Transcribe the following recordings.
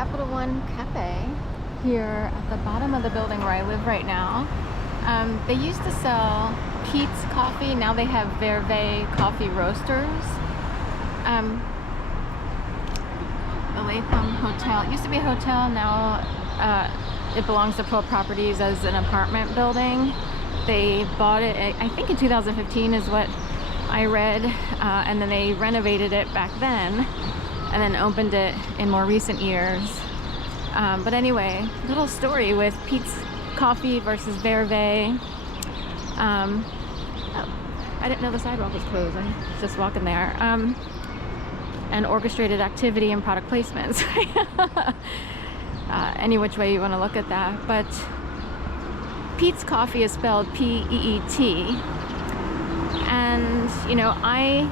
Capital One Cafe here at the bottom of the building where I live right now. They used to sell Peet's coffee. Now they have Verve coffee roasters. The Latham Hotel. It used to be a hotel. Now it belongs to Pearl Properties as an apartment building. They bought it, I think in 2015 is what I read, and then they renovated it back then and then opened it in more recent years. But anyway, little story with Peet's Coffee versus Verve. Oh, I didn't know the sidewalk was closed. I was just walking there. And orchestrated activity and product placements. Any which way you want to look at that. But Peet's Coffee is spelled P-E-E-T. And, you know, I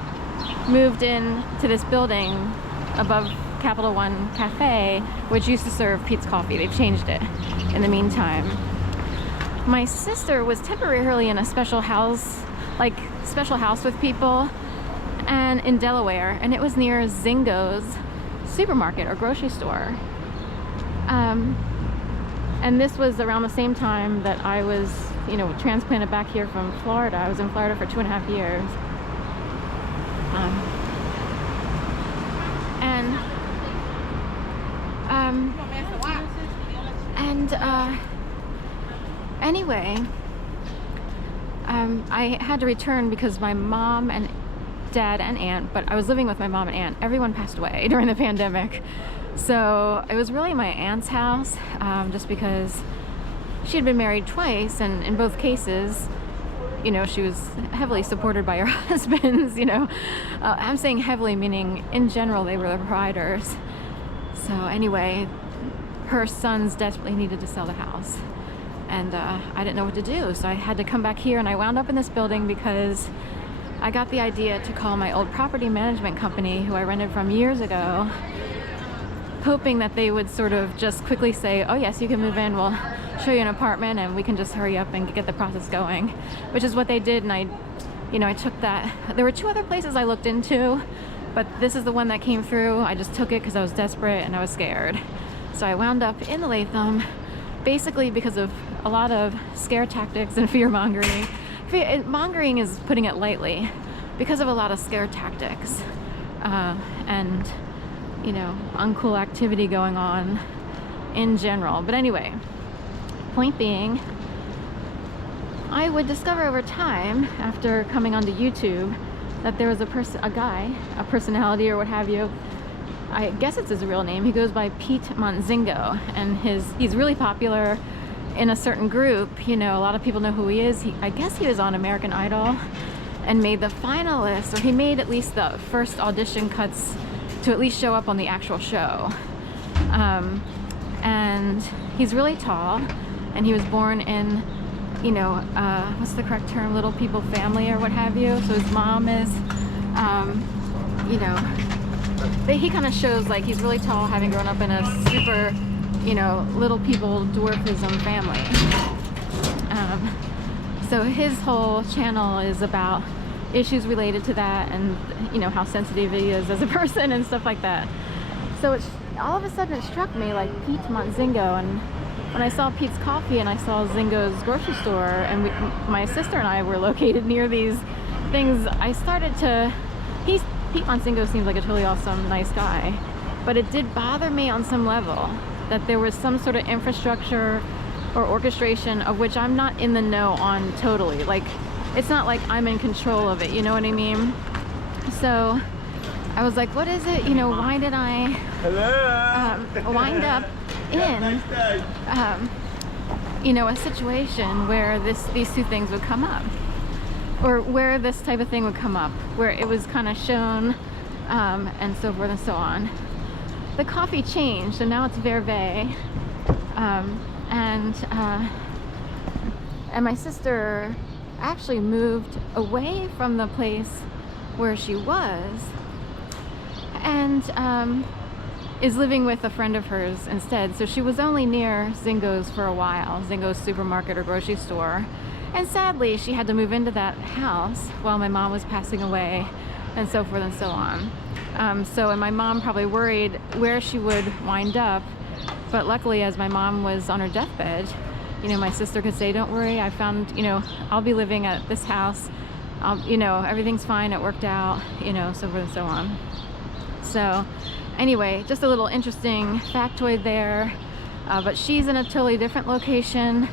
moved into this building above Capital One Cafe, which used to serve Peet's Coffee. They've changed it in the meantime. My sister was temporarily in a special house with people and in Delaware, and it was near Zingo's supermarket or grocery store. And this was around the same time that I was, you know, transplanted back here from Florida. I was in Florida for 2.5 years. Anyway, I had to return because my mom and dad and aunt, but I was living with my mom and aunt. Everyone passed away during the pandemic. So it was really my aunt's house, just because she had been married twice, and in both cases, you know, she was heavily supported by her husbands, you know. I'm saying heavily, meaning in general, they were the providers. So anyway, her sons desperately needed to sell the house. And I didn't know what to do, so I had to come back here, and I wound up in this building because I got the idea to call my old property management company, who I rented from years ago, hoping that they would sort of just quickly say, oh yes, you can move in, we'll show you an apartment and we can just hurry up and get the process going, which is what they did. And I took that. There were 2 other places I looked into, but this is the one that came through. I just took it because I was desperate and I was scared. So I wound up in the Latham, basically because of a lot of scare tactics and fear mongering. Mongering is putting it lightly, because of a lot of scare tactics and, you know, uncool activity going on in general. But anyway, point being, I would discover over time, after coming onto YouTube, that there was a personality or what have you. I guess it's his real name. He goes by Pete Montzingo, and he's really popular in a certain group. You know, a lot of people know who he is. I guess he was on American Idol and made the finalists, or he made at least the first audition cuts to at least show up on the actual show. And he's really tall, and he was born in, you know, what's the correct term, little people family or what have you. So his mom is, you know, he kind of shows like he's really tall, having grown up in a super, you know, little people dwarfism family. So his whole channel is about issues related to that, and, you know, how sensitive he is as a person and stuff like that. So all of a sudden it struck me, like, Pete Montzingo, and when I saw Peet's Coffee and I saw Zingo's grocery store, and my sister and I were located near these things, I started to, Pete Montzingo seems like a totally awesome, nice guy, but it did bother me on some level that there was some sort of infrastructure or orchestration of which I'm not in the know on totally. Like, it's not like I'm in control of it, you know what I mean? So I was like, what is it? You know, why did I wind up in you know, a situation where these 2 things would come up, or where this type of thing would come up, where it was kind of shown, and so forth and so on. The coffee changed, and now it's Verve, and my sister actually moved away from the place where she was, and is living with a friend of hers instead. So she was only near Zingo's for a while, Zingo's supermarket or grocery store, and sadly she had to move into that house while my mom was passing away, and so forth and so on. And my mom probably worried where she would wind up But luckily, as my mom was on her deathbed, you know, my sister could say, don't worry, I found, you know, I'll be living at this house. You know, everything's fine, it worked out, you know, so forth and so on. So anyway, just a little interesting factoid there. But she's in a totally different location,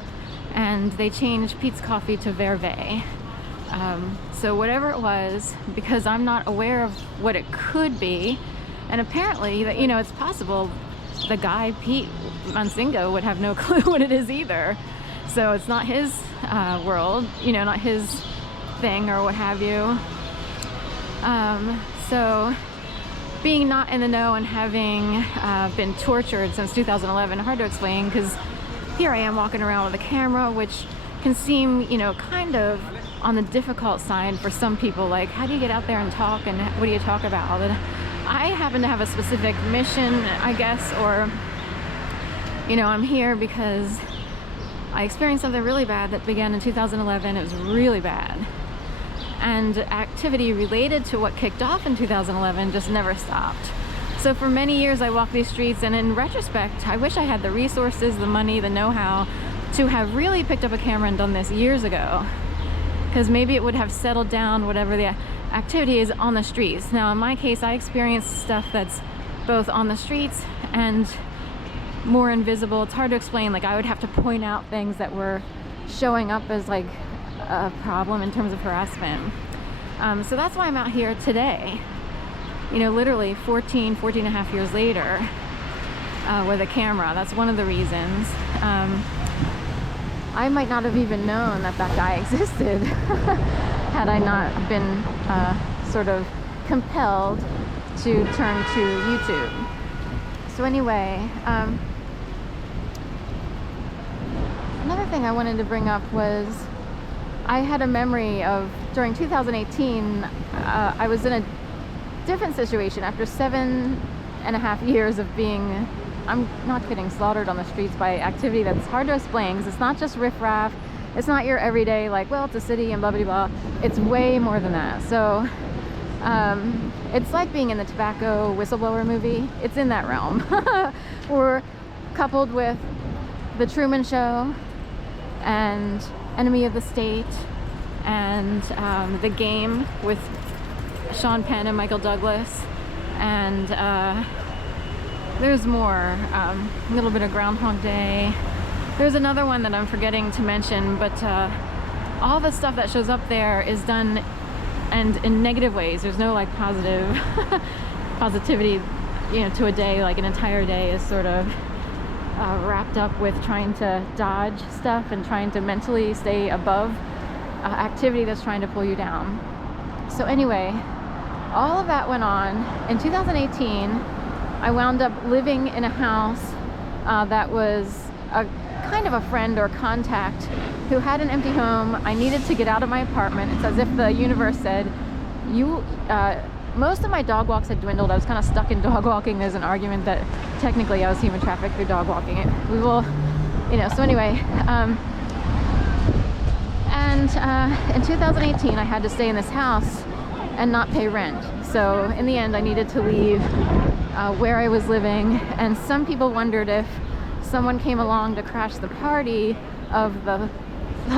and they changed Pete's Coffee to Verve. So whatever it was, because I'm not aware of what it could be, and apparently that, you know, it's possible the guy Pete Mansingo would have no clue what it is either. So it's not his world, you know, not his thing or what have you. So being not in the know and having been tortured since 2011, hard to explain, because here I am walking around with a camera, which can seem, you know, kind of on the difficult side for some people. Like, how do you get out there and talk, and what do you talk about? And I happen to have a specific mission, I guess, or, you know, I'm here because I experienced something really bad that began in 2011. It was really bad. And activity related to what kicked off in 2011 just never stopped. So for many years I walked these streets, and in retrospect, I wish I had the resources, the money, the know-how to have really picked up a camera and done this years ago. Because maybe it would have settled down whatever the activity is on the streets. Now in my case, I experienced stuff that's both on the streets and more invisible. It's hard to explain. Like, I would have to point out things that were showing up as like a problem in terms of harassment. So that's why I'm out here today, you know, literally 14 and a half years later, with a camera. That's one of the reasons. I might not have even known that that guy existed had I not been sort of compelled to turn to YouTube. So anyway, another thing I wanted to bring up was I had a memory of during 2018, I was in a different situation after 7.5 years of being, I'm not kidding, slaughtered on the streets by activity that's hard to explain, because it's not just riffraff, it's not your everyday, like, well, it's a city and blah, blah, blah. It's way more than that. So it's like being in the tobacco whistleblower movie. It's in that realm. Or coupled with The Truman Show and Enemy of the State and The Game with Sean Penn and Michael Douglas, and there's more, a little bit of Groundhog Day. There's another one that I'm forgetting to mention, but all the stuff that shows up there is done and in negative ways. There's no like positivity, you know, to a day. Like an entire day is sort of wrapped up with trying to dodge stuff and trying to mentally stay above activity that's trying to pull you down. So anyway, all of that went on. In 2018, I wound up living in a house that was a kind of a friend or contact who had an empty home. I needed to get out of my apartment. It's as if the universe said, most of my dog walks had dwindled. I was kind of stuck in dog walking. There's an argument that technically I was human trafficked through dog walking. We will, you know, so anyway, in 2018, I had to stay in this house and not pay rent. So in the end, I needed to leave where I was living. And some people wondered if someone came along to crash the party of the